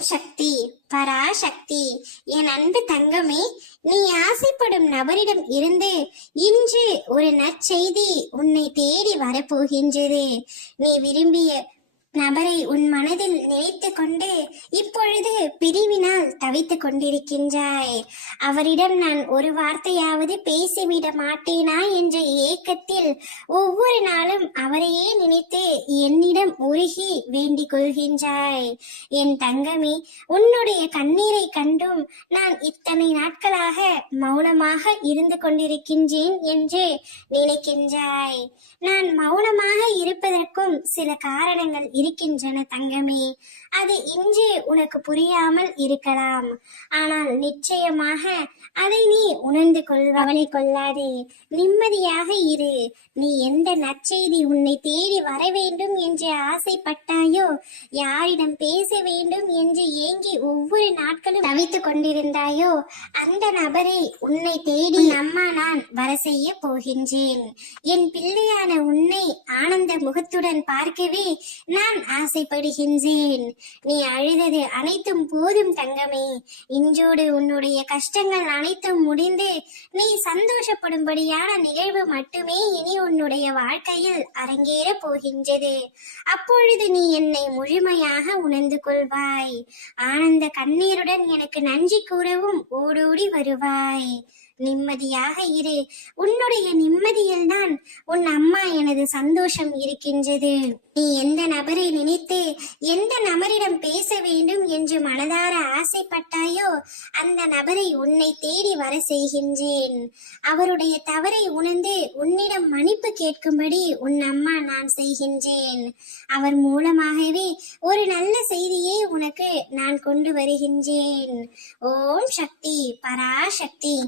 சக்தி, பராசக்தி. என் அன்பு தங்கமே, நீ ஆசைப்படும் நபரிடம் இருந்து இன்று ஒரு நற்செய்தி உன்னை தேடி வரப்போகின்றது. நீ விரும்பிய நபரை உன் மனதில் நினைத்து கொண்டு இப்பொழுது பிரிவினால் தவித்துக் கொண்டிருக்கின்றாய். அவரிடம் நான் ஒரு வார்த்தையாவது பேசிவிட மாட்டேனா என்ற ஏக்கத்தில் ஒவ்வொரு நாளும் அவரையே நினைத்து என்னிடம் உருகி வேண்டிக் கொள்கின்றாய். என் தங்கமே, உன்னுடைய கண்ணீரை கண்டும் நான் இத்தனை நாட்களாக மௌனமாக இருந்து கொண்டிருக்கின்றேன் என்று நினைக்கின்றாய். நான் மௌனமாக இருப்பதற்கும் சில காரணங்கள் இருக்கின்றன தங்கமே. அது இன்று உனக்கு புரியாமல் இருக்கலாம். ஆனால் நிச்சயமாக அதை நீ உணர்ந்து கவலை கொள்ளாதே. நிம்மதியாக இரு. நீ எந்த நற்செய்தி உன்னை தேடி வர வேண்டும் என்று ஆசைப்பட்டாயோ, யாரிடம் பேச வேண்டும் என்று ஏங்கி ஒவ்வொரு நாட்களும் தவித்துக் கொண்டிருந்தாயோ, அந்த நபரை உன்னை தேடி அம்மா நான் வர செய்ய போகின்றேன். என் பிள்ளையான உன்னை ஆனந்த முகத்துடன் பார்க்கவே நான் ஆசைப்படுகின்றேன். நீ அழுதது அனைத்தும் போதும் தங்கமே. இன்றோடு உன்னுடைய கஷ்டங்கள் அனைத்தும் முடிந்து நீ சந்தோஷப்படும்படியான நிகழ்வு மட்டுமே இனி உன்னுடைய வாழ்க்கையில் அரங்கேற போகின்றது. அப்பொழுது நீ என்னை முழுமையாக உணர்ந்து கொள்வாய். ஆனந்த கண்ணீருடன் எனக்கு நன்றி கூறவும் ஓடோடி வருவாய். நிம்மதியாக இரு. உன்னுடைய நிம்மதியில் தான் உன் அம்மா எனது சந்தோஷம் இருக்கின்றது. நீ எந்த நபரை நினைத்து எந்த நபரிடம் பேச வேண்டும் என்று மனதார ஆசைப்பட்டாயோ, அந்த நபரை உன்னை தேடி வர செய்கின்றேன். அவருடைய தவறை உணர்ந்து உன்னிடம் மன்னிப்பு கேட்கும்படி உன் அம்மா நான் செய்கின்றேன். அவர் மூலமாகவே ஒரு நல்ல செய்தியை உனக்கு நான் கொண்டு வருகின்றேன். ஓம் சக்தி, பராசக்தி.